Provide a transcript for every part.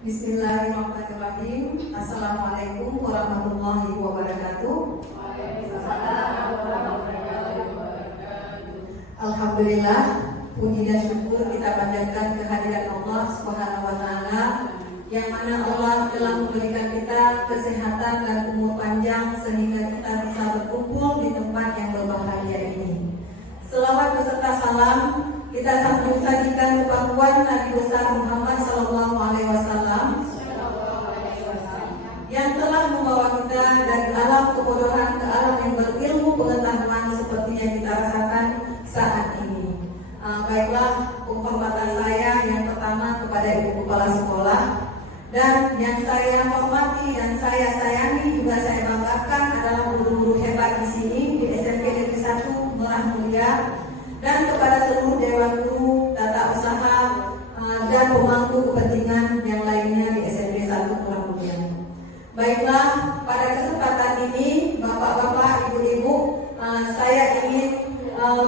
Bismillahirrahmanirrahim. Assalamualaikum warahmatullahi wabarakatuh. Alhamdulillah, puji dan syukur kita panjatkan kehadiran Allah Subhanahu wa taala, yang mana Allah telah memberikan kita kesehatan dan umur panjang sehingga kita bisa berkumpul di tempat yang berbahagia ini. Selawat beserta salam kita sambung sajikan kepada Nabi besar Muhammad sallallahu alaihi wasallam yang telah membawa kita dari alam kebodohan ke alam yang berilmu pengetahuan seperti yang kita rasakan saat ini. Baiklah, penghormatan saya yang pertama kepada Ibu Kepala Sekolah, dan yang saya hormati dan saya sayangi juga saya banggakan adalah guru-guru hebat di sini di SMP Negeri 1 Merah Mulia, dan kepada seluruh dewan guru, tata usaha, dan pemangku kepentingan yang lainnya di SMP 1 Merah Mulia. Baiklah, pada kesempatan ini Bapak-bapak, Ibu-ibu, saya ingin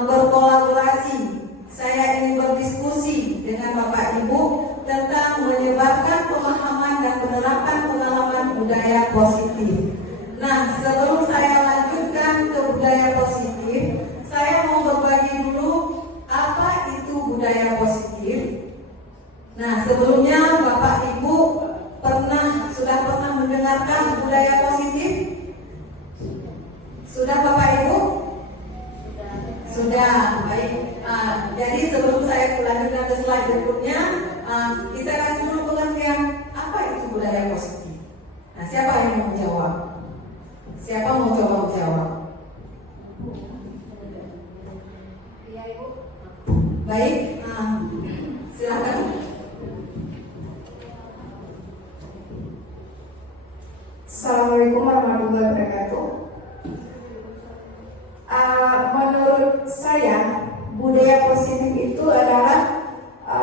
berkolaborasi, saya ingin berdiskusi dengan Bapak Ibu tentang menyebarkan pemahaman dan penerapan pengalaman budaya positif. Nah, sebelum saya lanjutkan ke budaya positif, saya mau berbagi dulu apa itu budaya positif. Nah, sebelumnya Bapak Ibu sudah pernah mendengarkan budaya positif? Sudah Bapak Ibu? Sudah, baik. Jadi sebelum saya lanjutkan ke slide berikutnya, kita kasih dulu pengertian apa itu budaya positif. Nah, siapa yang mau menjawab? Siapa mau coba menjawab? Iya, Ibu. Baik, silakan. Assalamualaikum warahmatullahi wabarakatuh. Menurut saya, budaya positif itu adalah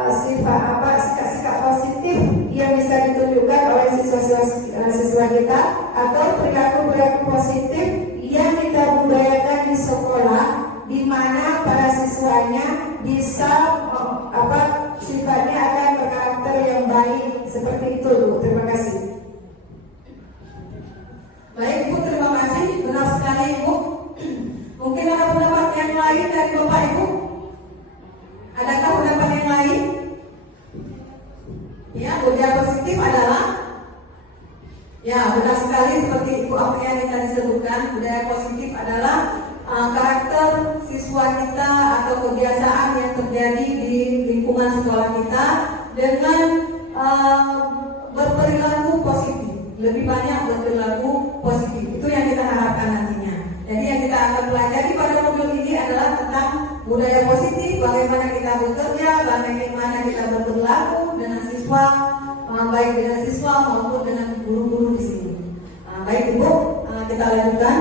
sikap-sikap positif yang bisa ditunjukkan oleh siswa kita, atau perilaku positif yang kita budayakan di sekolah, di mana para siswanya bisa sifatnya akan berkarakter yang baik. Seperti itu, Bu. Terima kasih. Baik, Bu, terima kasih. Benar sekali, Ibu. Mungkin ada pendapat yang lain dari Bapak Ibu? Adakah pendapat yang lain? Ya, budaya positif adalah, ya, benar sekali seperti Ibu Apriani tadi sebutkan, budaya positif adalah karakter siswa kita atau kebiasaan yang terjadi di lingkungan sekolah kita dengan berperilaku positif, lebih banyak berperilaku positif. Itu yang kita harapkan nantinya. Jadi yang kita akan pelajari pada modul ini adalah tentang budaya positif, bagaimana kita bekerja, bagaimana kita berperilaku dengan siswa, baik dengan siswa maupun dengan guru-guru di sini. Baik Ibu, kita lanjutkan.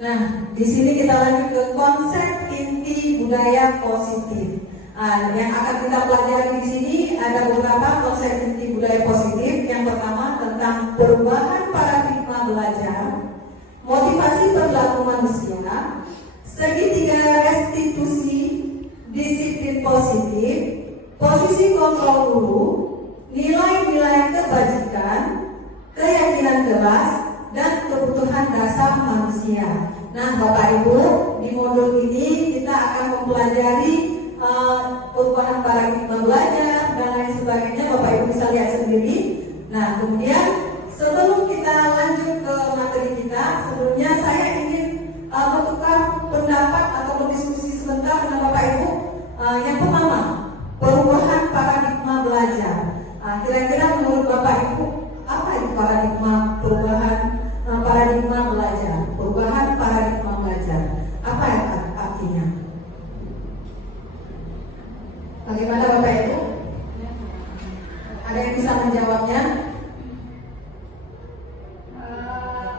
Nah, di sini kita lanjut ke konsep inti budaya positif. Yang akan kita pelajari di sini ada beberapa konsep inti budaya positif. Yang pertama tentang perubahan paradigma belajar, motivasi perilaku manusia, segitiga restitusi, disiplin positif, posisi kontrol guru, nilai-nilai kebajikan, keyakinan keras, dan kebutuhan dasar manusia. Nah, Bapak Ibu, di modul ini kita akan mempelajari perubahan paradigma belajar dan lain sebagainya. Bapak Ibu bisa lihat sendiri. Nah, kemudian sebelum kita lanjut ke materi kita, sebelumnya saya ingin bertukar pendapat atau berdiskusi sebentar dengan Bapak Ibu. Yang pertama, perubahan paradigma belajar. Kira-kira menurut Bapak Ibu, apa itu perubahan paradigma belajar? Perubahan paradigma belajar, apa yang artinya? Bagaimana Bapak Ibu? Ada yang bisa menjawabnya?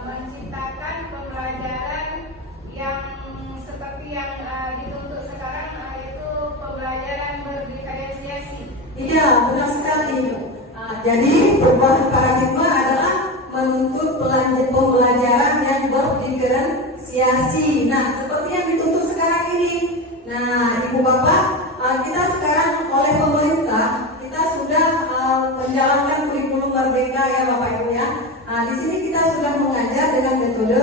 Menciptakan pembelajaran yang seperti yang dituntut sekarang, yaitu pembelajaran berdiferensiasi. Iya, benar sekali. Jadi perubahan paradigma adalah menuntut pembelajaran yang berdiferensiasi. Nah, seperti yang dituntut sekarang ini. Nah, Ibu Bapak, Di sini kita sudah mengajar dengan metode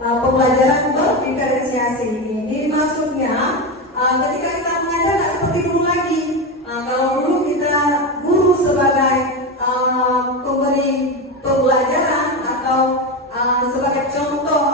pembelajaran berdiferensiasi. Ini maksudnya ketika kita mengajar nggak seperti dulu lagi. Kalau dulu kita guru sebagai pemberi pembelajaran atau sebagai contoh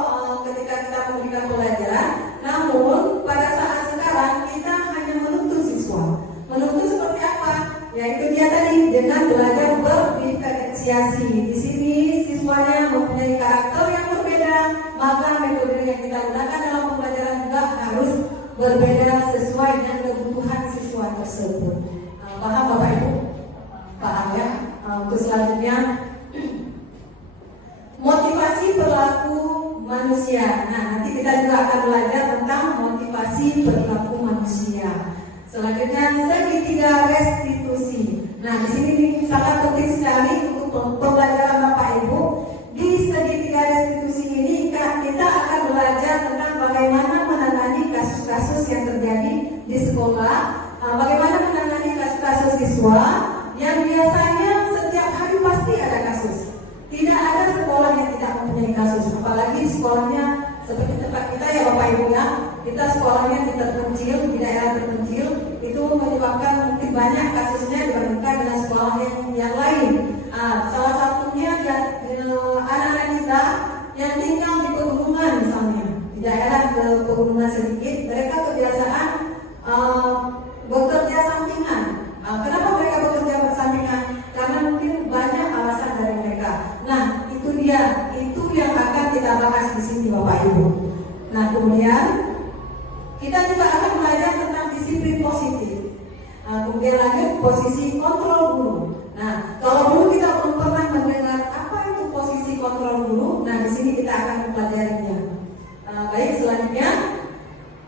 ketika kita memberikan pembelajaran, namun pada saat sekarang kita hanya menuntut siswa. Menuntut seperti apa? Yaitu dia tadi dengan belajar berdiferensiasi. Di sini siswanya mempunyai karakter yang berbeda, maka metode yang kita gunakan dalam pembelajaran juga harus berbeda sesuai dengan kebutuhan siswa tersebut. Paham Bapak Ibu? Paham ya? Untuk selanjutnya, motivasi perilaku manusia. Nah, nanti kita juga akan belajar tentang motivasi perilaku manusia. Selanjutnya, segitiga restitusi. Nah, di sini sangat penting sekali untuk pembelajaran Bapak Ibu. Di segitiga restitusi ini kita akan belajar tentang bagaimana menangani kasus-kasus yang terjadi di sekolah, bagaimana menangani kasus-kasus siswa yang biasanya setiap hari pasti ada kasus. Tidak ada sekolah yang tidak mempunyai kasus, apalagi sekolahnya seperti tempat kita ya Bapak Ibu ya. Kita sekolahnya di terpencil, di daerah terpencil, itu menyebabkan mungkin banyak kasusnya dibandingkan dengan sekolah yang lain. Salah satunya anak-anak kita yang tinggal di pegunungan misalnya, di daerah pegunungan sedikit, mereka kebiasaan bekerja sampingan. Kenapa mereka bekerja bersampingan? Karena mungkin banyak alasan dari mereka. Nah, itu dia, itu yang akan kita bahas di sini Bapak Ibu. Nah, kemudian kita juga akan belajar tentang disiplin positif. Kemudian lanjut posisi kontrol guru. Nah, kalau dulu kita belum pernah mendengar apa itu posisi kontrol guru, nah di sini kita akan mempelajarinya. Baik, selanjutnya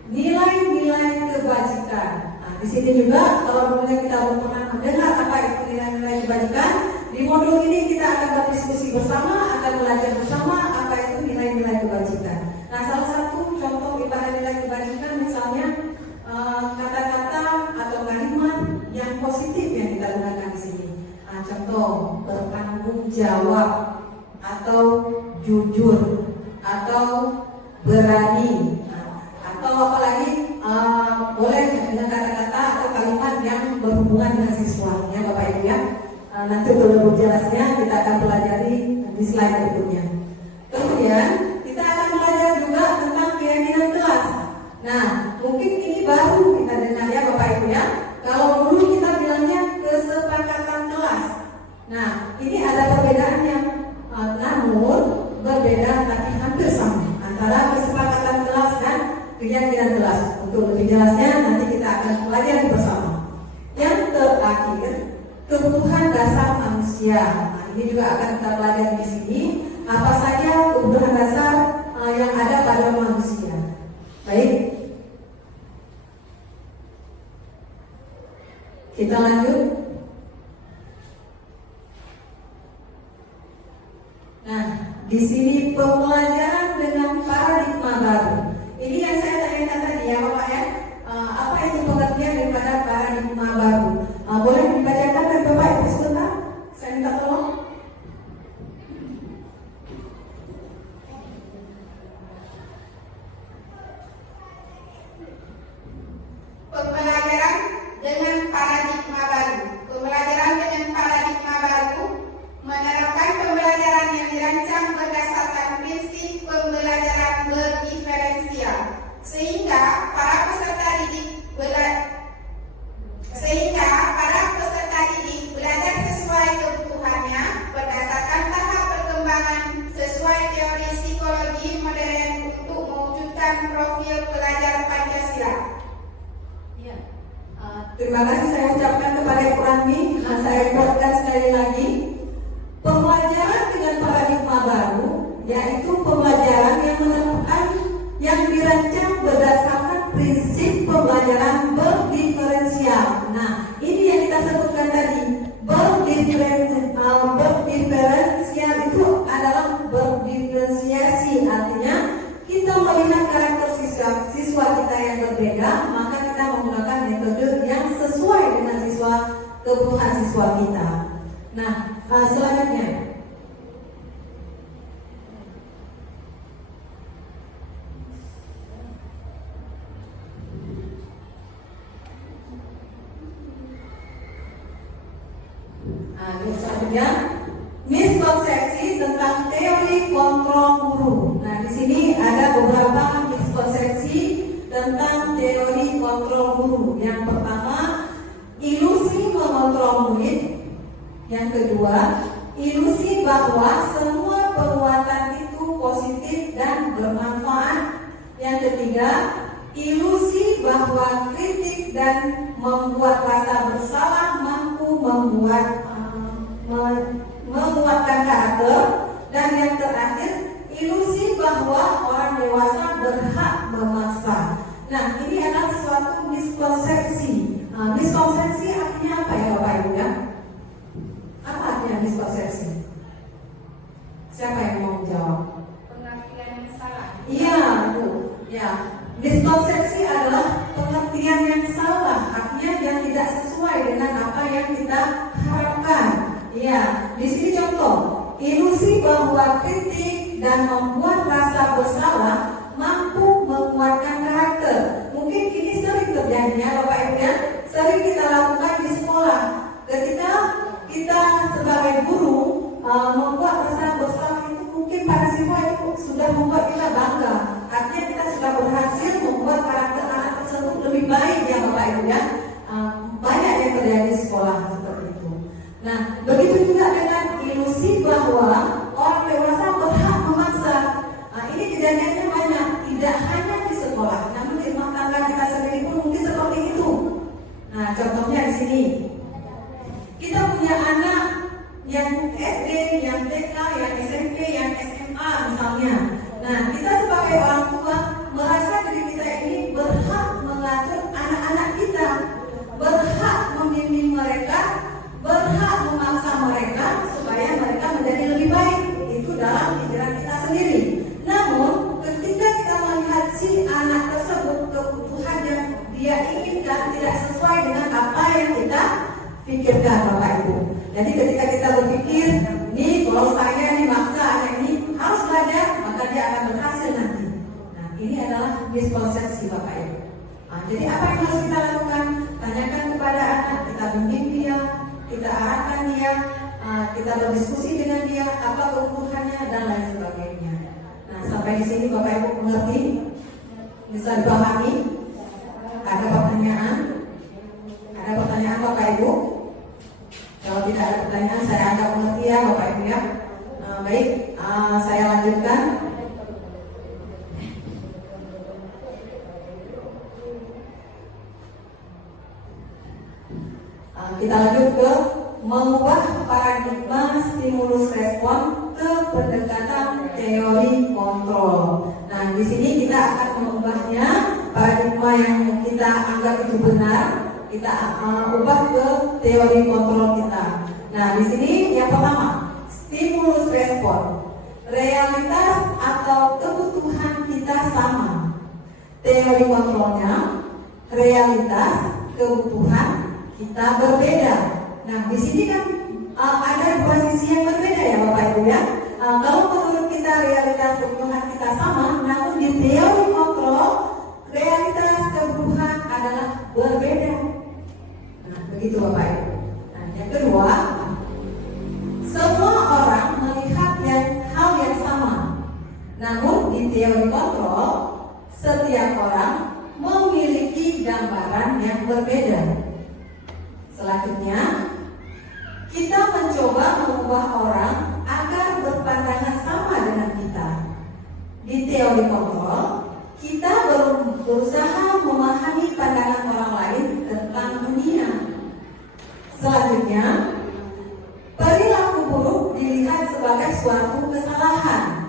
nilai-nilai kebajikan. Nah, di sini juga kalau dulunya kita belum pernah mendengar apa itu nilai-nilai kebajikan, di modul ini kita akan berdiskusi bersama, akan belajar bersama apa itu nilai-nilai kebajikan. Nah, salah satu contoh ibarat nilai kebajikan misalnya kata-kata atau kalimat yang positif yang kita gunakan di sini. Nah, contoh bertanggung jawab atau jujur atau berani. Atau apalagi boleh dengan kata-kata atau kalimat yang berhubungan dengan siswa ya Bapak Ibu ya. Nanti untuk lebih jelasnya kita akan pelajari di slide berikutnya. Kemudian kita akan belajar juga tentang keyakinan kelas. Nah, mungkin ini baru kita dengar ya Bapak Ibu ya. Kalau dulu kita bilangnya kesepakatan kelas. Nah, ini ada perbedaannya, namun berbeda tapi hampir sama antara kesepakatan kelas dan keyakinan kelas. Untuk lebih jelasnya nanti kita akan pelajari bersama. Yang terakhir, kebutuhan dasar manusia. Nah, ini juga akan kita pelajari di sini. Apa saja kebutuhan dasar yang ada pada manusia. Baik, kita lanjut. Nah, di sini pembelajaran dengan paradigma baru. Ini yang saya tanyakan tadi ya Bapak ya. Apa itu pengertian daripada paradigma baru? Boleh dibacakan dari Bapak Ibu sebentar? Saya minta tolong. Pembelajaran dengan paradigma baru. Pembelajaran dengan paradigma baru menerapkan pembelajaran yang dirancang berdasarkan prinsip pembelajaran berdiferensial, sehingga para peserta didik belajar sesuai kebutuhannya berdasarkan tahap perkembangan sesuai teori psikologi modern untuk mewujudkan profil pelajar Pancasila. Terima kasih saya ucapkan kepada Ibu Rani. Saya ucapkan sekali lagi, pembelajaran dengan paradigma baru yaitu pembelajaran yang menemukan yang dirancang berdasarkan prinsip pembelajaran berdiferensial. Nah, ini yang kita sebutkan tadi, berdiferensial itu adalah berdiferensiasi, artinya kita melihat karakter siswa kita yang berbeda, maka kita menggunakan metode yang sesuai dengan kebutuhan siswa kita. Nah, selanjutnya Nah, terus selanjutnya miskonsepsi tentang teori kontrol guru. Nah, di sini ada beberapa miskonsepsi tentang teori kontrol guru. Yang pertama, ilusi mengontrol murid. Yang kedua, ilusi bahwa semua perbuatan itu positif dan bermanfaat. Yang ketiga, ilusi bahwa kritik dan membuat rasa bersalah mampu menguatkan karakter. Dan yang terakhir, ilusi bahwa orang dewasa berhak memaksa. Nah, ini adalah suatu miskonsepsi. Miskonsepsi artinya apa ya Bapak Ibu ya? Apa artinya miskonsepsi? Siapa yang mau menjawab? Pengertian yang salah. Iya, Bu. Ya, miskonsepsi adalah pengertian yang salah, artinya yang tidak sesuai dengan apa yang kita harapkan. Iya, di sini contoh, ilusi bahwa kritik dan membuat rasa bersalah mampu menguatkan karakter. Mungkin ini sering terjadinya Bapak Ibu ya, sering kita lakukan di sekolah. Ketika kita sebagai guru membuat rasa bersalah itu mungkin pada siswa itu sudah membuat kita bangga. Artinya kita sudah berhasil membuat karakter anak tersebut lebih baik ya Bapak Ibu ya. Banyak yang terjadi di sekolah seperti itu. Nah, begitu juga dengan ilusi bahwa orang dewasa berhak memaksa. Ini kejadiannya banyak, tidak hanya di sekolah, namun di rumah tangga kita sendiri pun mungkin seperti itu. Nah, contohnya di sini, kita punya anak yang SD, yang TK, yang SMP, yang SMA misalnya. Nah, kita sebagai orang tua merasa diri kita ini berhak mengatur anak-anak kita, berhak membimbing mereka, berhak memaksa mereka supaya mereka menjadi lebih baik. Itu dalam pikiran kita sendiri. Namun, ketika kita melihat si anak tersebut kebutuhan yang dia inginkan tidak sesuai dengan apa yang kita pikirkan Bapak Ibu. Jadi ketika kita berpikir, nih kalau saya nih maksa anak ini harus belajar, maka dia akan berhasil nanti. Nah, ini adalah miskonsepsi Bapak Ibu. Nah, jadi apa yang harus kita lakukan? Tanyakan kepada anak, kita bimbing dia, kita arahkan dia, kita berdiskusi dengan dia, apa kebutuhannya dan lain sebagainya. Nah, sampai di sini Bapak Ibu mengerti? Bisa dipahami? Ada pertanyaan? Ada pertanyaan Bapak Ibu? Kalau tidak ada pertanyaan, saya anggap mengerti ya Bapak Ibu ya. Baik, saya lanjutkan. Kita lanjut ke mengubah paradigma stimulus respon ke pendekatan teori kontrol. Nah, di sini kita akan mengubahnya, paradigma yang kita anggap itu benar, kita ubah ke teori kontrol kita. Nah, di sini yang pertama, stimulus respon. Realitas atau kebutuhan kita sama. Teori kontrolnya, realitas, kebutuhan kita berbeda. Nah, di sini kan ada dua sisi yang berbeda ya Bapak Ibu ya. Kalau menurut kita realitas kebutuhan kita sama, namun di teori kontrol realitas kebutuhan adalah berbeda. Nah, begitu Bapak Ibu. Nah, yang kedua, semua orang melihat hal yang sama. Namun di teori kontrol, setiap orang memiliki gambaran yang berbeda. Selanjutnya, kita mencoba mengubah orang agar berpandangan sama dengan kita. Di teori kontrol, kita berusaha memahami pandangan orang lain tentang dunia. Selanjutnya, perilaku buruk dilihat sebagai suatu kesalahan.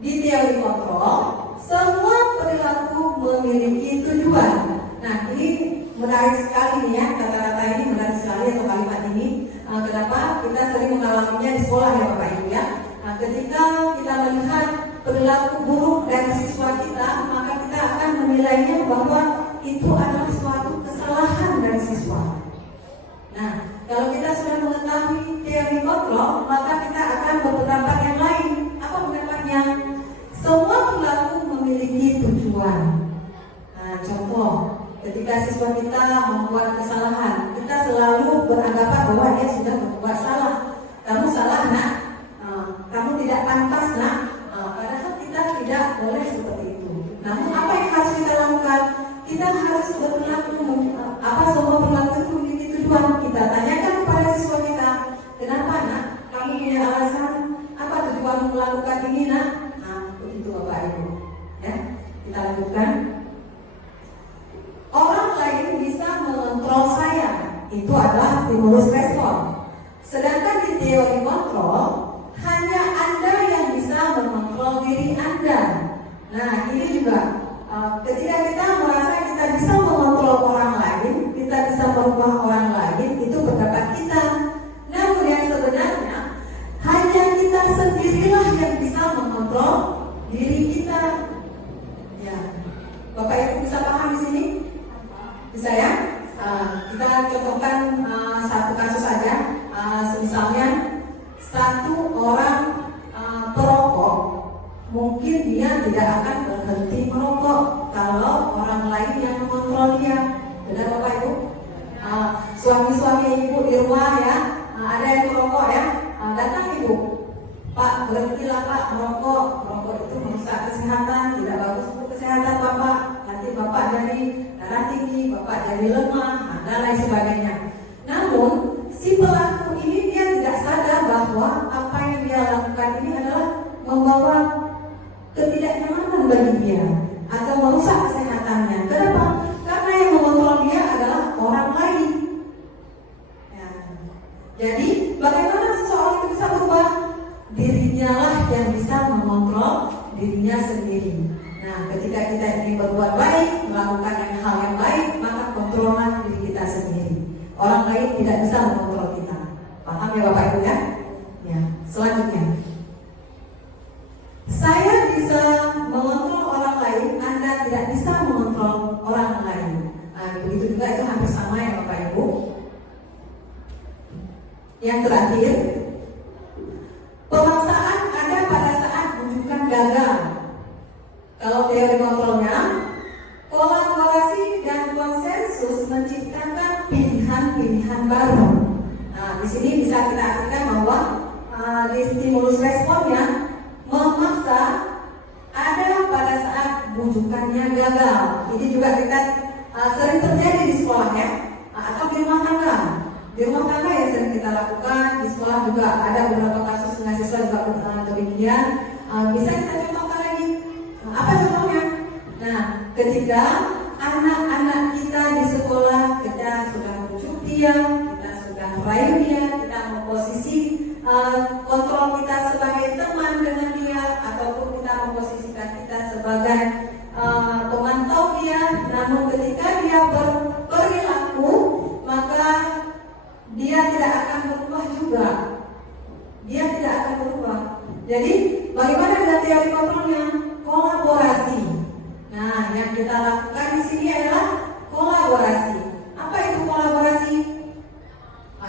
Di teori kontrol, semua perilaku memiliki tujuan. Nah, ini menarik sekali nih ya, kata-kata ini menarik sekali atau kalimat ini. Kenapa? Kita sering mengalaminya di sekolah ya Bapak Ibu ya. Nah, ketika kita melihat perilaku buruk dari siswa kita, maka kita akan menilainya bahwa itu adalah suatu kesalahan dari siswa. Nah, kalau kita sudah mengetahui teori kontrol, maka kita akan berpendapat yang lain. Apa pendapatnya? Semua perilaku memiliki tujuan. Nah, contoh, ketika siswa kita membuat kesalahan, kita selalu beranggapan bahwa dia sudah membuat salah. adalah stimulus respon. Sedangkan di teori kontrol, hanya Anda yang bisa mengontrol diri Anda. Nah, ini juga ketika kita merasa kita bisa mengontrol orang lain, kita bisa merubah orang lain, itu pendapat kita. Namun yang sebenarnya hanya kita sendirilah yang bisa mengontrol diri kita. Ya, Bapak Ibu bisa paham di sini? Bisa ya? Kita contohkan satu kasus saja. Misalnya satu orang perokok, mungkin dia tidak akan berhenti merokok kalau orang lain yang mengontrol dia. Benar Bapak Ibu? Suami-suami ibu di rumah ya, ada yang merokok ya, datang ibu, Pak berhentilah Pak merokok. Merokok itu merusak kesehatan, tidak bagus untuk kesehatan Bapak. Nanti Bapak jadi darah tinggi, Bapak jadi lemah, dan lain sebagainya. Namun si pelaku ini dia tidak sadar bahwa apa yang dia lakukan ini adalah membawa ketidaknyamanan bagi dia atau merusak kesehatannya. Kenapa? Karena yang mengontrol dia adalah orang lain. Ya. Jadi bagaimana seseorang itu bisa berubah? Dirinya lah yang bisa mengontrol dirinya sendiri. Nah, ketika kita ingin berbuat baik, melakukan hal yang baik, maka kontrollah diri kita sendiri. Orang lain tidak bisa mengontrol kita. Paham ya Bapak Ibu ya? Ya. Selanjutnya, saya bisa mengontrol orang lain, Anda tidak bisa mengontrol orang lain. Nah, begitu juga itu hampir sama ya Bapak Ibu. Yang terakhir, pemaksaan ada pada saat bujukan gagal. Kalau teori kontrolnya, kolaborasi dan konsensus menciptakan pilihan-pilihan baru. Nah, di sini bisa kita artikan bahwa di stimulus responnya memaksa ada pada saat bujukannya gagal. Ini juga kita sering terjadi di sekolah ya, atau di rumah tangga. Di rumah tangga yang sering kita lakukan, di sekolah juga ada beberapa kasus mahasiswa juga demikian. Bisa kita contohkan lagi. Apa contohnya? Nah, ketika anak-anak kita di sekolah, kita sudah bujuk dia, kita sudah rayu dia, kita memposisi kontrol kita sebagai teman dengan dia, ataupun kita memposisikan kita sebagai pemantau dia. Namun ketika dia berperilaku, maka dia tidak akan berubah juga. Dia tidak akan berubah. Jadi bagaimana dengan teori kontrolnya? Kolaborasi. Nah, yang kita lakukan di sini adalah kolaborasi. Apa itu kolaborasi?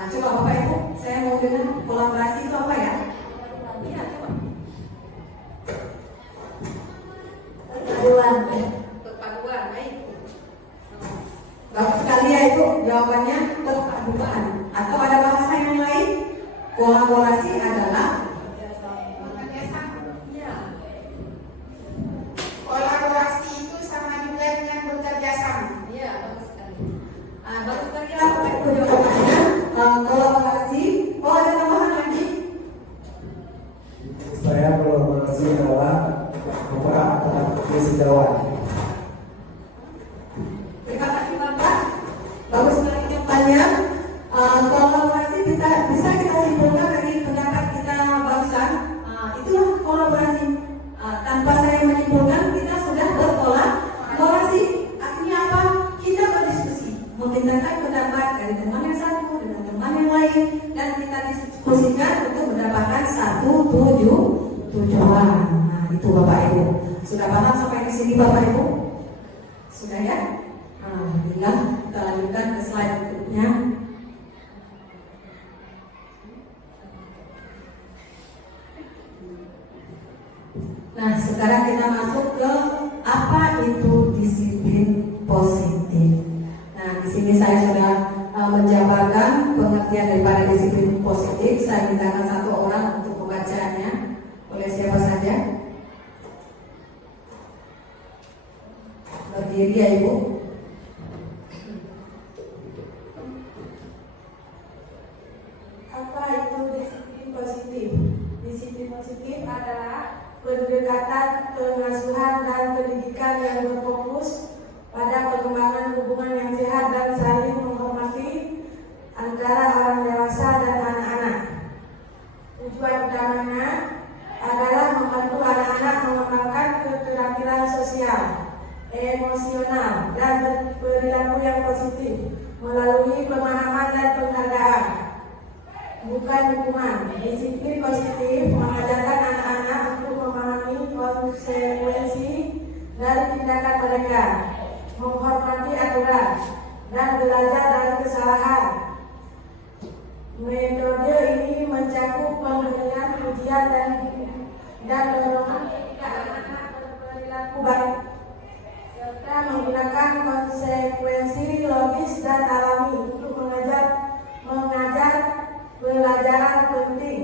Coba Bapak Ibu, saya mau dengar kolaborasi itu apa ya? Iya, coba. Perpaduan, baik. Bagus sekali ya Ibu, jawabannya perpaduan. Atau ada bahasa yang lain? Kolaborasi adalah Kolaborasi itu sama juga dengan bekerja sama. Iya, bagus sekali. Bagus sekali lah Bapak Ibu jawabannya. Kolaborasi. Oh, ada tambahan lagi? Saya kolaborasi adalah peperangan antara sejawat. Terima kasih Bapak. Bagus sekali jawabannya. Kolaborasi bisa kita simpulkan dari pendapat kita barusan. Itulah kolaborasi. Tanpa saya menyimpulkan, kita sudah berkolaborasi. Artinya apa? Kita berdiskusi, memintakan pendapat dari teman yang satu dengan teman yang lain, dan kita diskusikan untuk mendapatkan satu tujuan. Nah, itu Bapak Ibu. Sudah paham sampai di sini Bapak Ibu? Sudah ya? Alhamdulillah. Kita lanjutkan ke slide berikutnya. Nah, sekarang kita masuk ke apa itu disiplin positif. Nah, di sini saya sudah menjabarkan pengertian daripada disiplin positif. Saya mintakan satu orang untuk membacanya. Oleh siapa saja? Berdiri ya Ibu. Apa itu disiplin positif? Disiplin positif adalah pendekatan pengasuhan dan pendidikan yang berfokus pada pengembangan hubungan yang sehat dan saling menghormati dan penghargaan, bukan hukuman. Disiplin positif mengajarkan anak-anak untuk memahami konsekuensi dari tindakan mereka, menghormati aturan, dan belajar dari kesalahan. Metode ini mencakup pemberian pujian dan dorongan ketika anak-anak berperilaku baik, serta menggunakan konsekuensi logis dan alami untuk mengajar pelajaran penting.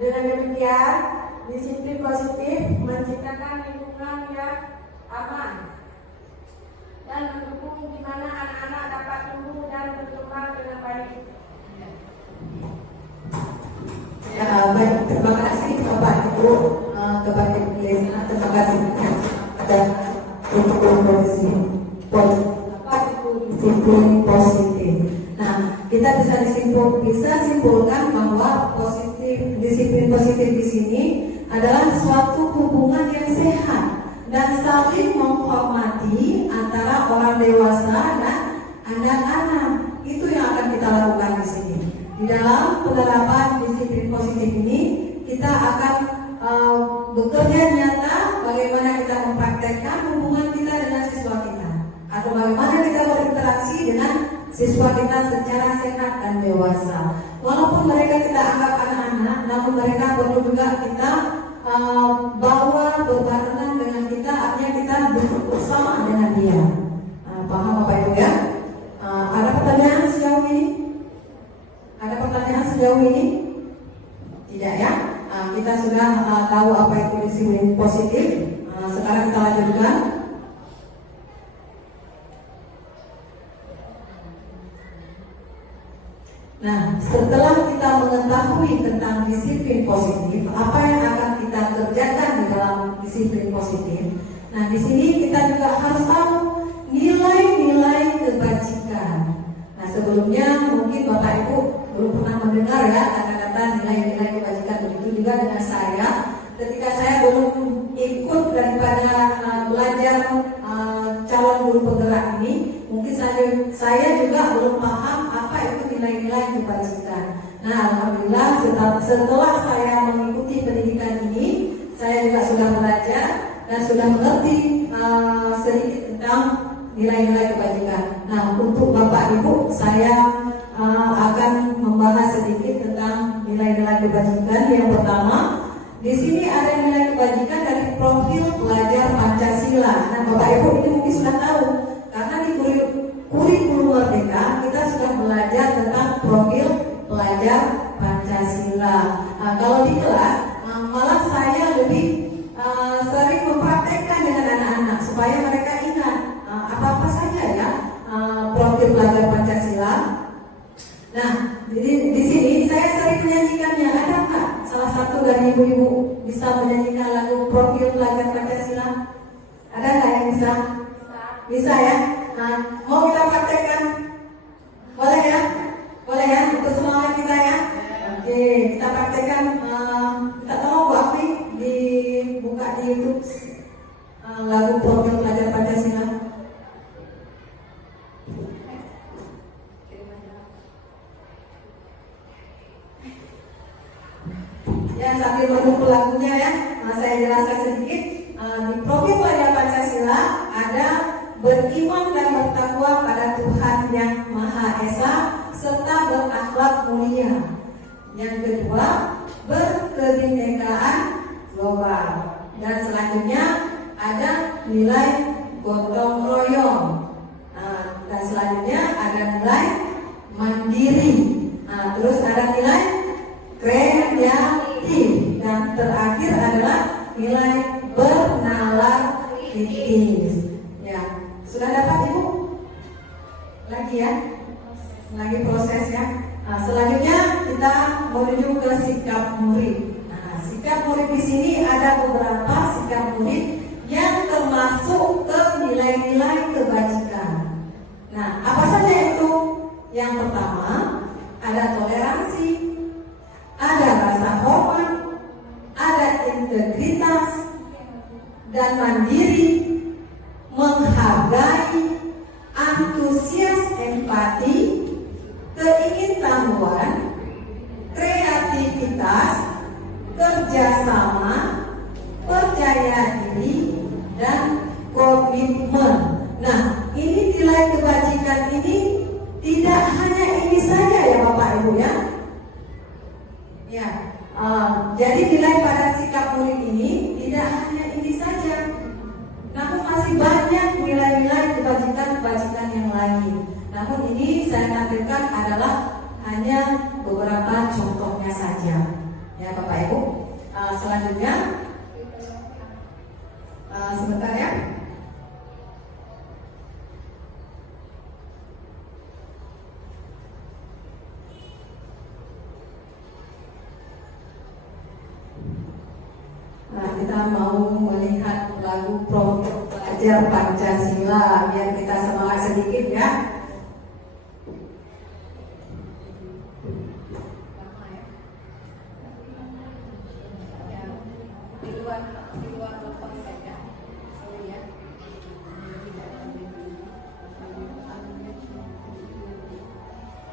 Dengan demikian, disiplin positif menciptakan lingkungan yang aman dan mendukung di mana anak-anak dapat tumbuh dan berkembang dengan baik. Ya, baik, terima kasih Bapak Ibu, kepada listener, terima kasih dan untuk disiplin positif. Nah, kita bisa simpulkan bahwa disiplin positif di sini adalah suatu hubungan yang sehat dan saling menghormati antara orang dewasa dan anak-anak. Itu yang akan kita lakukan di sini. Di dalam penerapan disiplin positif ini, kita akan bekerja nyata bagaimana kita mempraktekkan hubungan kita dengan siswa kita, atau bagaimana kita berinteraksi dengan siswa kita secara sehat dan dewasa. Walaupun mereka kita anggap anak-anak, namun mereka perlu juga kita bawa berbarengan dengan kita, artinya kita duduk bersama dengan dia. Paham Bapak Ibu ya? Ada pertanyaan sejauh ini? Ada pertanyaan sejauh ini? Tidak ya? Kita sudah tahu apa itu disiplin positif. Sekarang kita lanjutkan. Nah, setelah kita mengetahui tentang disiplin positif, apa yang akan kita kerjakan di dalam disiplin positif? Nah, di sini kita juga harus tahu nilai-nilai kebajikan. Nah, sebelumnya mungkin Bapak Ibu belum pernah mendengar ya kata-kata nilai-nilai kebajikan. Begitu juga dengan saya. Ketika saya belum ikut daripada belajar calon guru penggerak ini, mungkin saya juga belum paham apa itu nilai-nilai kebajikan. Nah, alhamdulillah setelah saya mengikuti pendidikan ini, saya juga sudah belajar dan sudah mengerti sedikit tentang nilai-nilai kebajikan. Nah, untuk Bapak Ibu, saya akan membahas sedikit tentang nilai-nilai kebajikan. Yang pertama, di sini ada nilai kebajikan dari profil pelajar Pancasila. Nah, Bapak Ibu ini mungkin sudah tahu, karena di kurikulum Merdeka kita sudah belajar tentang profil pelajar Pancasila. Nah, kalau di kelas, malah saya lebih sering mempraktekkan dengan anak-anak supaya mereka ingat apa-apa saja ya profil pelajar Pancasila. Nah, jadi di sini saya sering menyanyikannya. Ada nggak salah satu dari ibu-ibu bisa menyanyikan lagu profil pelajar Pancasila? Ada nggak yang bisa? Bisa ya. Nah, mau kita praktekkan? Boleh ya? Boleh ya? Untuk semangat kita ya. Oke, kita praktekkan. Kita tolong Bu Afri dibuka di YouTube lagu profil pelajar Pancasila. Ya, sambil menunggu lagunya ya, saya jelaskan sedikit. Di profil pelajar Pancasila ada beriman dan bertakwa pada Tuhan Yang Maha Esa serta berakhlak mulia. Yang kedua, berkebinekaan global. Dan selanjutnya ada nilai gotong royong. Dan selanjutnya ada nilai mandiri. Terus ada nilai kreatif, dan terakhir adalah nilai bernalar kritis. Ya, sudah dapat Ibu? Lagi ya? Lagi proses ya. Selanjutnya kita menuju ke sikap murid. Sikap murid di sini ada beberapa sikap murid yang termasuk ke nilai-nilai kebajikan. Nah, apa saja itu? Yang pertama, ada toleransi, ada rasa hormat, ada integritas dan mandiri, menghargai, antusias, empati, keinginan Jadi nilai pada sikap murid ini tidak hanya ini saja, namun masih banyak nilai-nilai kebajikan-kebajikan yang lain. Namun ini saya tampilkan adalah hanya beberapa contohnya saja. Ya Bapak Ibu. Selanjutnya, sebentar ya. Kita mau melihat lagu Profil Pelajar Pancasila biar kita semangat sedikit ya. Di luar konsep ya.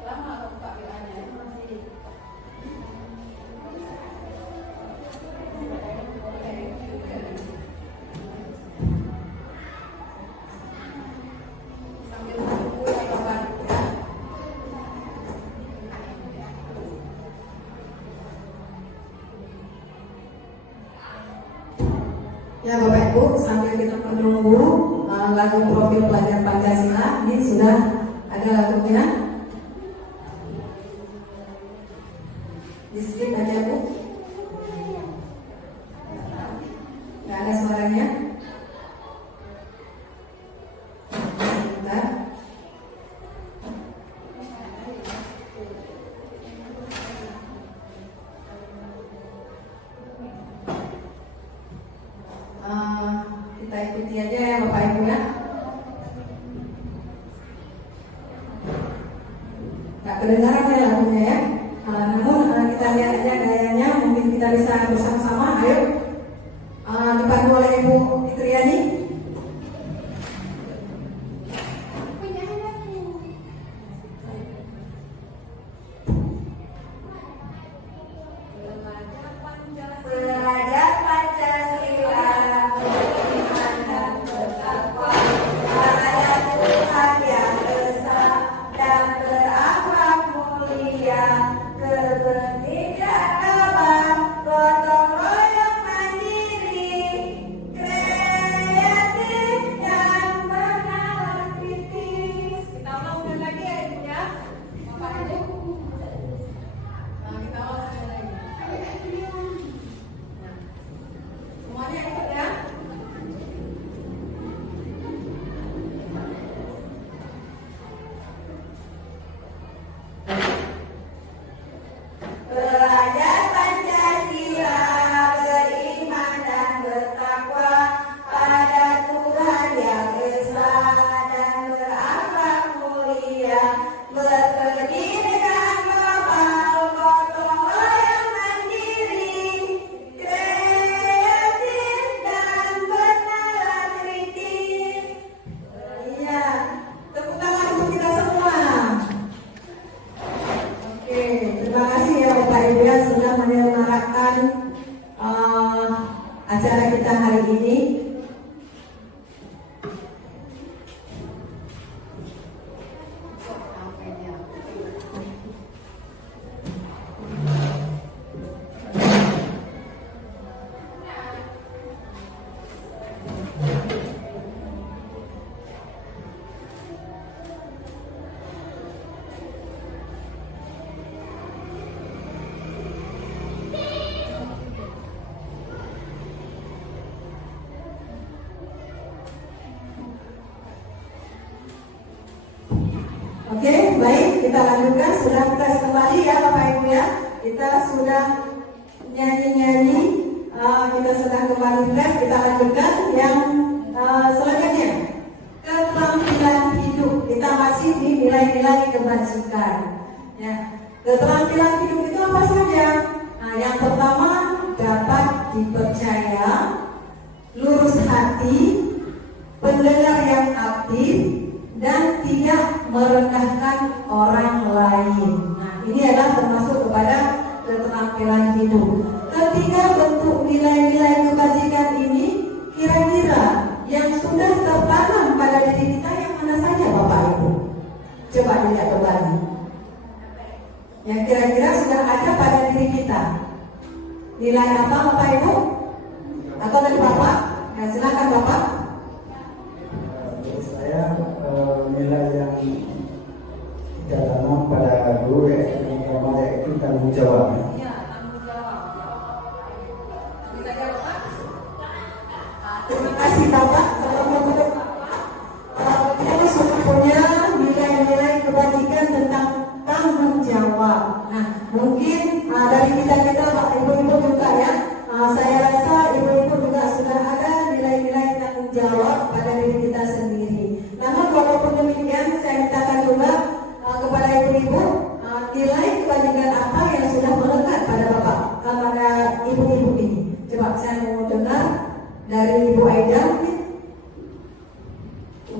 Lama Pak bilangnya masih. Ya Bapak Ibu, sambil kita menunggu lagu Profil Pelajar Pancasila, ini sudah ada lagunya. Di skip aja Bu. Nggak ada suaranya. Sebentar. Kita ikuti aja ya Bapak Ibu ya. Gak kedengaran ya lagunya ya. Namun kita lihat aja gayanya, mungkin kita bisa bersama-sama. Ayo, dipandu oleh Ibu Fitriani. Belajar Pancasila, beriman dan bertakwa pada Tuhan yang esa dan berakhlak mulia, keberpihakan, gotong royong mandiri, kreatif dan bernalar kritis. Kita ulang lagi ya Ibu ya. Bapak Ibu. Kita ulang lagi. Semuanya ikut ya. Belajar Pancasila, beriman dan bertakwa pada Tuhan yang esa dan berakhlak mulia, berpendidikan global, gotong royong mandiri, kreatif dan bernalar kritis. Iya, tepuk tangan untuk kita semua. Oke, terima kasih ya Bapak Ibu ya sudah menyelenggarakan acara kita hari ini. Oke, baik, kita lanjutkan. Sudah tes kembali ya Bapak Ibu ya. Kita sudah nyanyi-nyanyi, kita sudah kembali tes. Kita lanjutkan yang selanjutnya, keterampilan hidup. Kita masih di nilai-nilai kebajikan. Ya, keterampilan hidup itu apa saja? Nah, yang pertama dapat dipercaya, lurus hati, pendengar yang aktif, dan tidak merendahkan orang lain. Nah, ini adalah termasuk kepada keterampilan hidup. Ketiga bentuk nilai-nilai kebajikan ini kira-kira yang sudah tertanam pada diri kita yang mana saja Bapak Ibu? Coba dilihat kembali. Yang kira-kira sudah ada pada diri kita. Nilai apa Bapak Ibu? Atau dari Bapak? Ya, silakan Bapak. Menurut saya nilai yang tidak tanam pada guru yaitu tanggung jawab. Iya, tanggung jawab. Bisa jawab Pak? Terima kasih Bapak. Kita sudah punya nilai-nilai kebajikan tentang tanggung jawab. Nah, mungkin dari kita Pak Ibu-ibu juga ya. Saya rasa ibu-ibu juga sudah ada nilai-nilai tanggung jawab pada diri kita sendiri. Namun walaupun demikian, saya mintakan juga kepada ibu-ibu nilai kebajikan apa yang sudah melekat pada Bapak, pada ibu-ibu ini. Coba saya mau dengar dari Ibu Aida.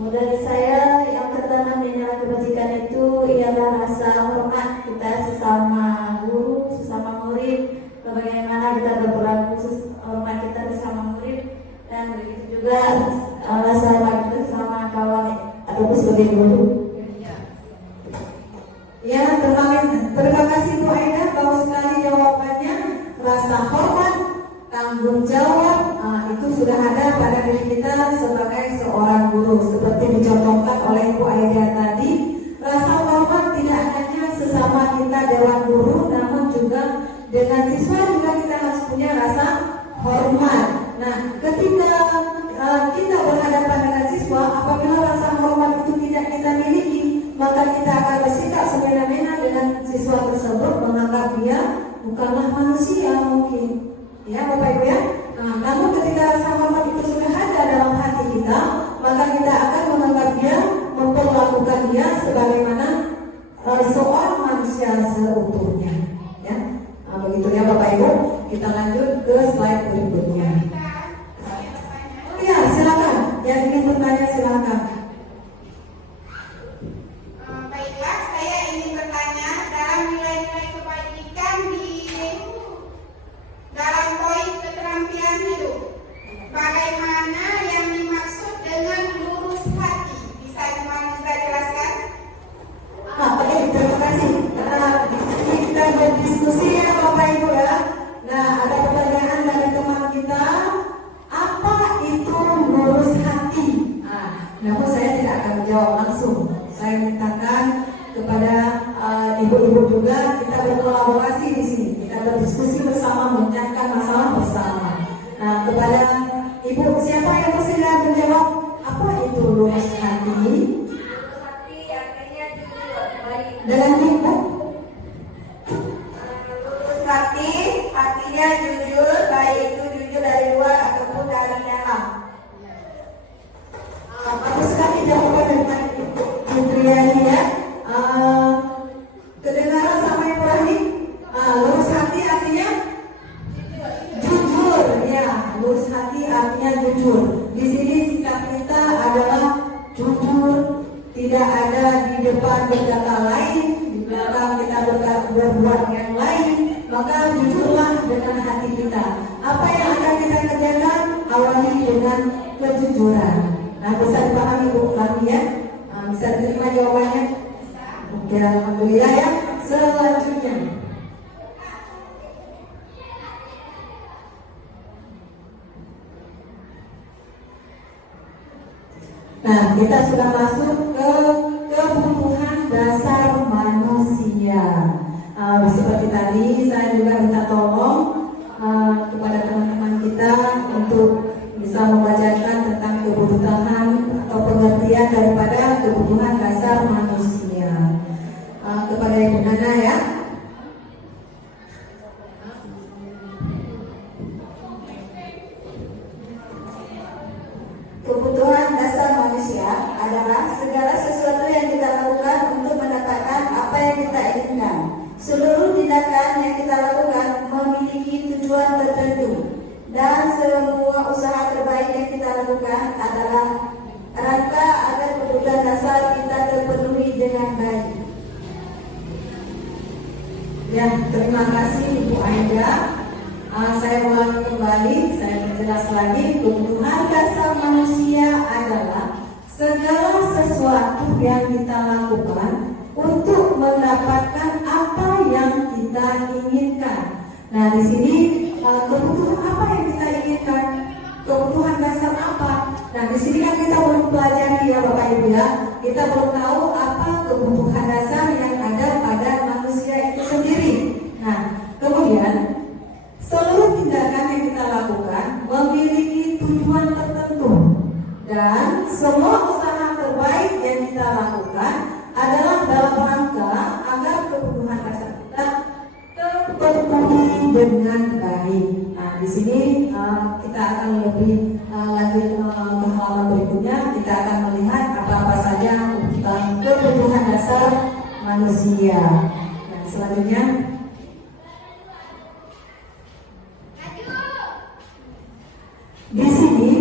Dari saya yang tertanam di nilai kebajikan itu ialah rasa hormat kita sesama guru, sesama murid, bagaimana kita berperilaku hormat kita bersama murid, dan begitu juga rasa hormat kita sama kawan ataupun sebagai guru. Ya, terima kasih Bu Aida, bagus sekali jawabannya. Rasa hormat, tanggung jawab, itu sudah ada pada diri kita sebagai seorang guru. Seperti dicontohkan oleh Bu Aida tadi, rasa hormat tidak hanya sesama kita dewan guru, namun juga dengan siswa juga kita harus punya rasa hormat. Nah, ketika kita berhadapan dengan siswa, apabila rasa hormat itu tidak kita miliki, maka kita akan bersikap semena-mena dengan siswa tersebut, menganggap dia bukanlah manusia mungkin. Ya Bapak Ibu ya. Namun ketika rasa hormat itu sudah ada dalam hati kita, maka kita akan menganggap dia, memperlakukan dia sebagaimana seorang manusia seutuhnya. Ya, begitu ya Bapak Ibu. Kita lanjut ke slide berikutnya. Oh ya, silakan. Yang ingin bertanya silakan. Baiklah, saya ingin bertanya dalam nilai-nilai kebajikan di dalam poin keterampilan hidup, bagaimana yang dimaksud dengan lurus hati? Bisa jelaskan? Baik, terima kasih. Kita berdiskusi ya Bapak Ibu ya. Nah, ada pertanyaan dari teman kita, apa itu lurus hati? Namun saya tidak akan menjawab langsung. Saya mintakan kepada ibu-ibu juga, kita berkolaborasi di sini. Kita berdiskusi bersama, memecahkan masalah bersama. Nah, kepada ibu, siapa yang bersedia menjawab apa itu lurus hati? Hati artinya jujur, baik. Dengan ibu, Lurus hati artinya jujur, baik itu jujur dari luar ataupun dari dalam. bagus sekali jawaban dari Ibu Fitriani ya. Kedengaran sama Ibu Rahmi? Lurus hati artinya jujur ya. Lurus hati artinya jujur. Di sini sikap kita adalah jujur, tidak ada di depan berkata lain, di belakang kita berbuat yang lain. Maka jujurlah dengan hati kita. Apa yang akan kita kerjakan, awali dengan kejujuran. Nah, bisa dipahami Bu Rahmi ya? Bisa diterima jawabannya? Oke, alhamdulillah ya. Selanjutnya, nah, kita sudah masuk ke kebutuhan dasar manusia. Seperti tadi, saya juga minta tolong kepada teman-teman kita untuk bisa membacakan tentang kebutuhan atau pengertian daripada kebutuhan dasar manusia. Kepada Ibu Nana ya. Kebutuhan dasar manusia adalah segala sesuatu yang kita lakukan untuk mendapatkan apa yang kita inginkan. Seluruh tindakan yang kita lakukan memiliki tujuan tertentu, dan semua usaha terbaik yang kita lakukan adalah rangka agar kebutuhan dasar kita terpenuhi dengan baik. Ya, terima kasih Ibu Aida. Saya ulangi kembali, saya perjelas lagi. Kebutuhan dasar manusia adalah segala sesuatu yang kita lakukan untuk mendapatkan apa yang kita inginkan. Nah, di sini kebutuhan apa yang kita inginkan, kebutuhan dasar apa. Nah, di sini kan kita belum pelajari ya Bapak Ibu ya, kita belum tahu apa kebutuhan dasar yang ada pada manusia itu sendiri. Nah, kemudian seluruh tindakan yang kita lakukan memiliki tujuan tertentu, dan semua usaha terbaik yang kita lakukan adalah dalam rangka agar kebutuhan dasar kita terpenuhi dengan baik. Nah, di sini kita akan lebih lanjut ke halaman berikutnya. Kita akan melihat apa-apa saja kebutuhan dasar manusia. Dan selanjutnya, di sini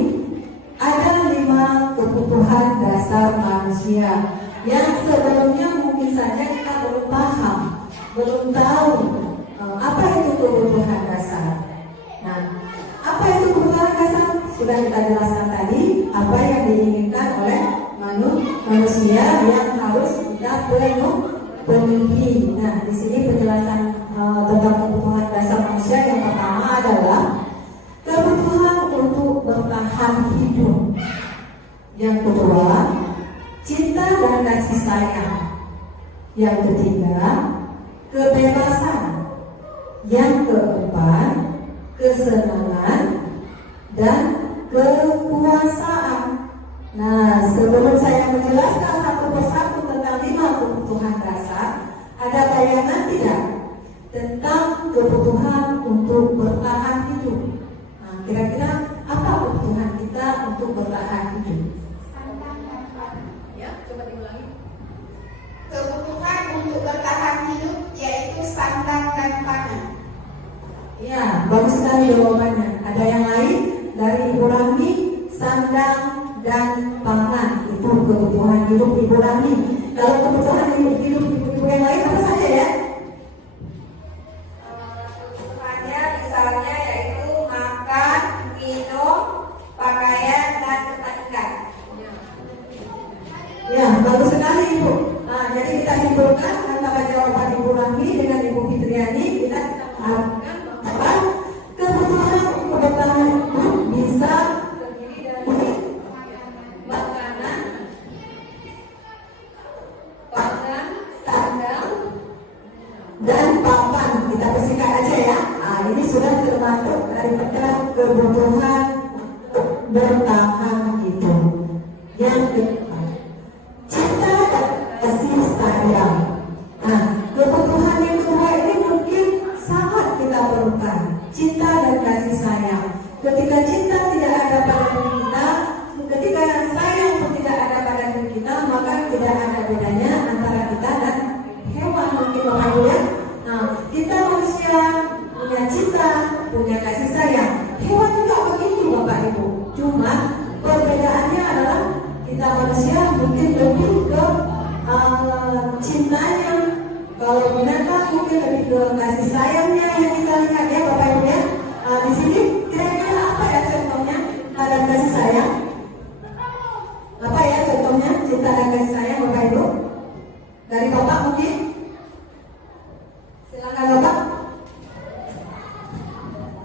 ada 5 kebutuhan dasar manusia yang sebelumnya mungkin saja kita belum paham, belum tahu apa itu kebutuhan dasar. Nah, apa itu kebutuhan dasar? Sudah kita jelaskan tadi, apa yang diinginkan oleh manusia yang harus kita penuhi. Nah, di sini penjelasan tentang kebutuhan dasar manusia yang pertama adalah kebutuhan untuk bertahan hidup. Yang kedua, cinta dan kasih sayang. Yang ketiga, kebebasan. Yang keempat, kesenangan dan kekuasaan. Nah, sebelum saya menjelaskan satu persatu tentang 5 kebutuhan dasar, ada bayangan tidak tentang kebutuhan untuk bertahan hidup? Nah, kira-kira apa kebutuhan kita untuk bertahan hidup? Ya, coba diulangi. Kebutuhan untuk bertahan hidup yaitu sandang dan pangan. Ya, bagus sekali jawabannya. Ada yang lain dari Ibu Rami? Sandang dan pangan itu kebutuhan hidup Ibu Rami. Kalau kebutuhan hidup ibu yang lain apa saja ya? Kebutuhannya misalnya yaitu makan, minum, pakaian, dan tempat tinggal. Ya, bagus sekali Ibu. Nah, jadi kita simpulkan antara jawaban Ibu Rami dengan Ibu Fitriani, kita apa? Kebutuhan untuk bertahan hidup bisa terdiri dari makanan, pangan, sandang, dan papan. Kita bersihkan aja ya. Nah, ini sudah termasuk dari kebutuhan bertahan hidup. Yang kedua, cinta dan kasih sayang. Nah, kebutuhan yang kedua ini mungkin sangat kita perlukan, cinta dan kasih sayang. Ketika cinta tidak ada pada diri kita, ketika sayang pun tidak ada pada diri kita, maka tidak ada bedanya antara kita dan hewan, mungkin Bapak Ibu ya. Nah, kita manusia punya cinta, punya kasih sayang. Hewan juga begitu Bapak Ibu. Cuma perbedaannya adalah kita manusia mungkin lebih ke cintanya. Kalau binatang mungkin lebih ke kasih sayangnya yang kita lihat ya Bapak Ibu ya. Di sini kira-kira apa ya contohnya dan kasih sayang? Apa ya contohnya cinta dan kasih sayang Bapak Ibu? Dari Bapak mungkin? Silakan Bapak.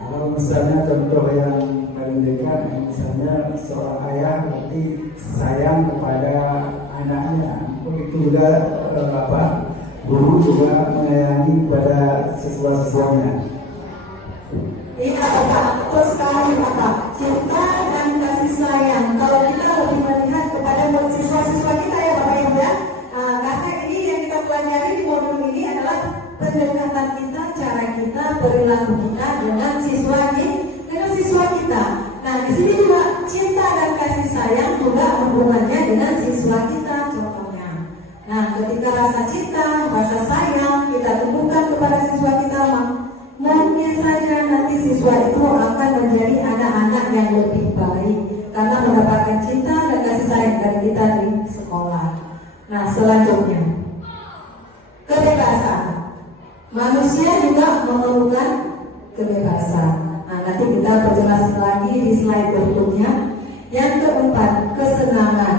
Kalau misalnya contoh yang paling dekat, misalnya seorang ayah berarti sayang kepada anaknya. Begitu juga guru juga menyayangi pada siswa-siswanya. Iya Bapak, betul sekali Bapak. Cinta dan kasih sayang. Kalau kita lebih melihat kepada siswa-siswa kita ya Bapak Ibu ya. Karena ini yang kita pelajari di modul ini adalah pendekatan kita, cara kita, perilaku kita dengan siswa kita. Nah, di sini juga cinta dan kasih sayang juga hubungannya dengan siswa kita contohnya. Nah, ketika rasa cinta, rasa sayang kita tumbuhkan kepada siswa kita, mungkin saja nanti siswa itu akan menjadi anak-anak yang lebih baik karena mendapatkan cinta dan kasih sayang dari kita di sekolah. Nah, selanjutnya kebebasan. Manusia juga memerlukan kebebasan. Nah, nanti kita perjelas lagi di slide berikutnya. Yang keempat, kesenangan.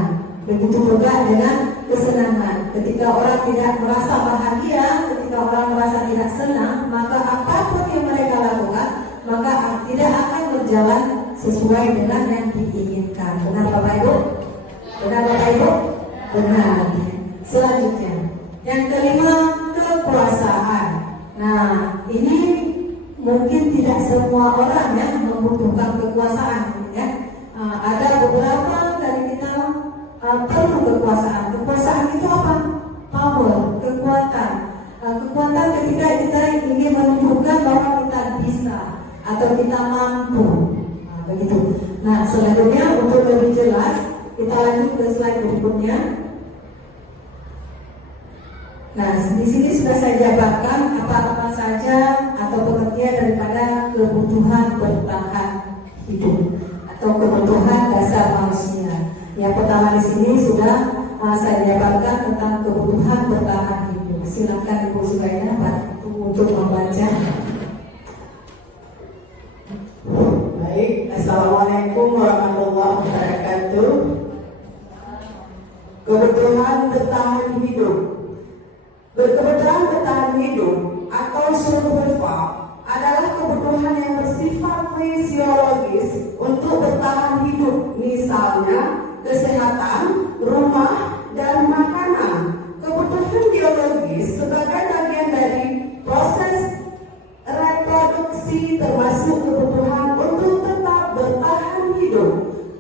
Begitu juga dengan kesenangan. Ketika orang tidak merasa bahagia, ketika orang merasa tidak senang, maka apapun yang mereka lakukan, maka berjalan sesuai dengan yang diinginkan. Benar Bapak Ibu? Benar Bapak Ibu? Benar. Selanjutnya, yang kelima, kekuasaan. Nah, ini mungkin tidak semua orang ya membutuhkan kekuasaan ya. Ada beberapa dari kita perlu kekuasaan. Kekuasaan itu apa? Power, kekuatan. Kekuatan ketika kita ingin menunjukkan bahwa kita bisa atau kita mampu. Begitu. Nah, selanjutnya untuk lebih jelas kita lanjut ke slide berikutnya. Nah, di sini sudah saya jabarkan apa-apa saja atau pengertian daripada kebutuhan bertahan hidup atau kebutuhan dasar manusia. Yang pertama di sini sudah saya jabarkan tentang kebutuhan bertahan hidup. Silakan Ibu Subaida untuk membaca. Baik, Assalamualaikum warahmatullahi wabarakatuh. Kebutuhan bertahan hidup. Kebutuhan bertahan hidup atau survival adalah kebutuhan yang bersifat fisiologis untuk bertahan hidup, misalnya kesehatan, rumah, dan makanan. Kebutuhan biologis sebagai bagian dari proses reproduksi termasuk kebutuhan untuk tetap bertahan hidup.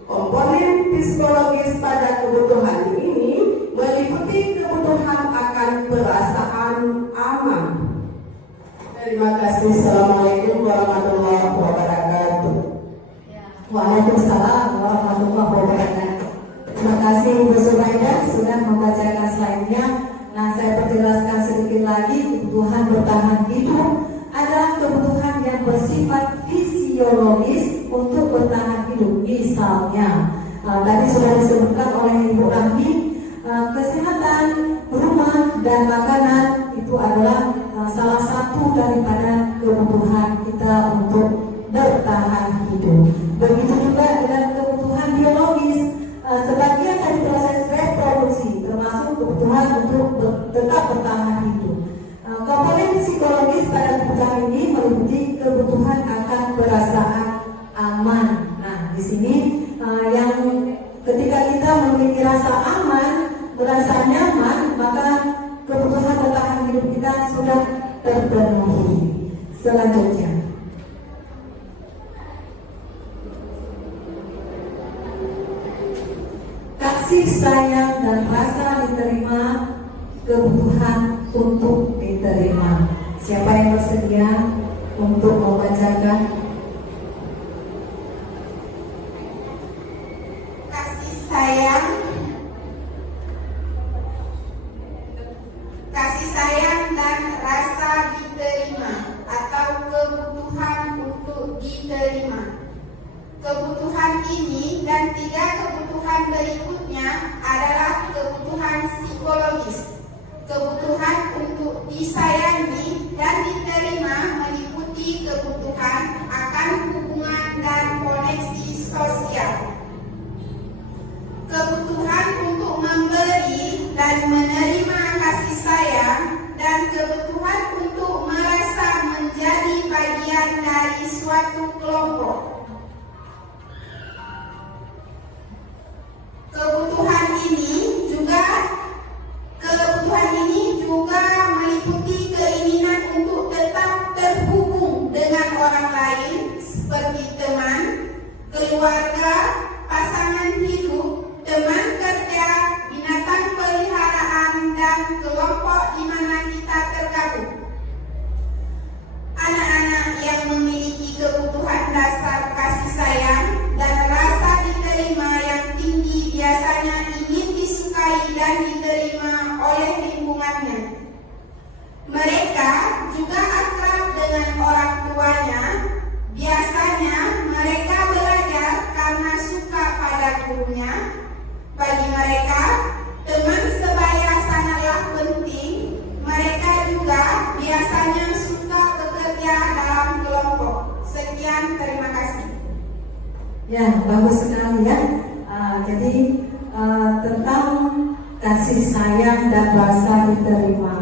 Komponen psikologis pada kebutuhan ini meliputi kebutuhan akan perasaan aman. Terima kasih. Assalamualaikum warahmatullahi wabarakatuh. Waalaikumsalam warahmatullahi wabarakatuh. Terima kasih Ibu Subaida sudah membacakan slide-nya. Nah, saya perjelaskan sedikit lagi. Kebutuhan bertahan hidup adalah kebutuhan yang bersifat fisiologis untuk bertahan hidup. Misalnya, tadi sudah disebutkan oleh Ibu Rahmi, kesehatan, rumah, dan makanan itu adalah salah satu daripada kebutuhan kita untuk bertahan hidup. Begitu juga dengan kebutuhan biologis, sebagian dari proses reproduksi, termasuk kebutuhan untuk tetap bertahan hidup. Komponen psikologis pada kebutuhan ini meliputi kebutuhan akan perasaan aman. Nah, di sini yang ketika kita memiliki rasa aman, merasa nyaman, maka kebutuhan bertahan hidup kita sudah terpenuhi. Selanjutnya, kasih sayang dan rasa diterima, kebutuhan untuk diterima. Siapa yang bersedia untuk membacakan? Kasih sayang dan rasa diterima atau kebutuhan untuk diterima. Kebutuhan ini dan 3 kebutuhan berikutnya adalah kebutuhan psikologis. Kebutuhan untuk disayangi dan diterima meliputi kebutuhan akan hubungan dan koneksi sosial. Kebutuhan untuk memberi dan menerima kasih sayang dan kebutuhan untuk merasa menjadi bagian dari suatu kelompok. Kebutuhan ini juga meliputi keinginan untuk tetap terhubung dengan orang lain seperti teman, keluarga, pasangan hidup, teman kerja, binatang peliharaan, dan kelompok di mana kita tergabung. Anak-anak yang memiliki kebutuhan dasar kasih sayang dan rasa diterima yang tinggi biasanya ingin disukai dan diterima oleh lingkungannya. Mereka juga akrab dengan orang tuanya. Biasanya mereka belajar karena suka pada gurunya. Bagi mereka, teman sebaya sangatlah penting. Mereka juga biasanya suka bekerja dalam kelompok. Sekian, terima kasih. Ya, bagus sekali ya. Jadi tentang kasih sayang dan rasa diterima.